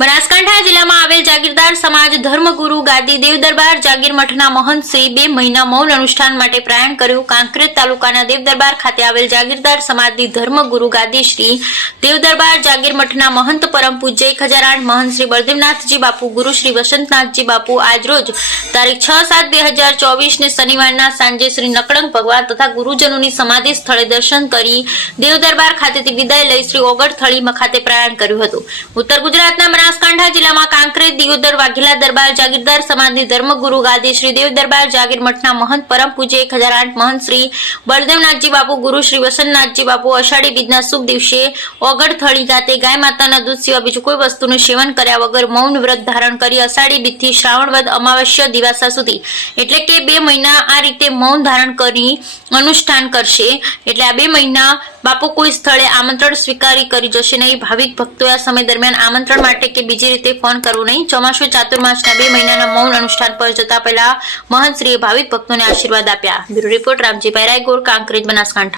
બનાસકાંઠા જિલ્લામાં આવેલ જાગીરદાર સમાજ ધર્મગુરુ ગાદી દરબાર જાગીર મઠના મહંત બે મહિના મૌન અનુષ્ઠાન માટે પ્રયાણ કર્યું. કાંકરેજ તાલુકાના દેવ ખાતે આવેલ જાગીરદાર સમાજની ધર્મગુરુ ગાદી શ્રી જાગીર મઠના મહંત પરમ પૂજ્ય આઠ મહંત શ્રી બળદેવનાથજી બાપુ, ગુરુ શ્રી વસંતનાથજી બાપુ આજરોજ તારીખ છ સાત બે હજાર ચોવીસ ને શનિવારના સાંજે શ્રી નકળંગ ભગવાન તથા ગુરુજનોની સમાધિ સ્થળે દર્શન કરી દેવ દરબાર ખાતેથી વિદાય લઈ શ્રી ઓગળ થળી ખાતે પ્રયાણ કર્યું હતું. ઉત્તર ગુજરાતના બનાસકાંઠા જિલ્લામાં કાંકરેજ, દિયોદર, વાઘેલા, દરબાર, જાગીરદાર સમાજની ધર્મગુરુ, ગાદી, શ્રી દેવ દરબાર જાગીર મઠના મહંત પરમ પૂજ્ય એક હજાર આઠ મહંત શ્રી બળદેવનાથજી બાપુ, ગુરુ શ્રી વસંતનાથજી બાપુ, અષાઢી બીજના શુભ દિવસે ઓગળ થળી ખાતે ગાય માતાના દૂધ સિવાય બીજું કોઈ વસ્તુનું સેવન કર્યા વગર મૌન વ્રત ધારણ કરી અષાઢી બીજથી શ્રાવણ વદ અમાવસ્ય દિવાસા સુધી. એટલે કે બે મહિના આ રીતે મૌન ધારણ કરી અનુષ્ઠાન કરશે. એટલે આ બે મહિના બાપુ કોઈ સ્થળે આમંત્રણ સ્વીકારી કરી જશે નહીં. ભાવિક ભક્તોએ આ સમય દરમિયાન આમંત્રણ માટે કે બીજી રીતે ફોન કરવો નહીં. ચોમાસુ ચાતુર્માસના બે મહિનાના મૌન અનુષ્ઠાન પર જતા પહેલા મહંતશ્રીએ ભાવિક ભક્તોને આશીર્વાદ આપ્યા. Bureau report Ramjibhai Raigor Kankrej, Banaskantha.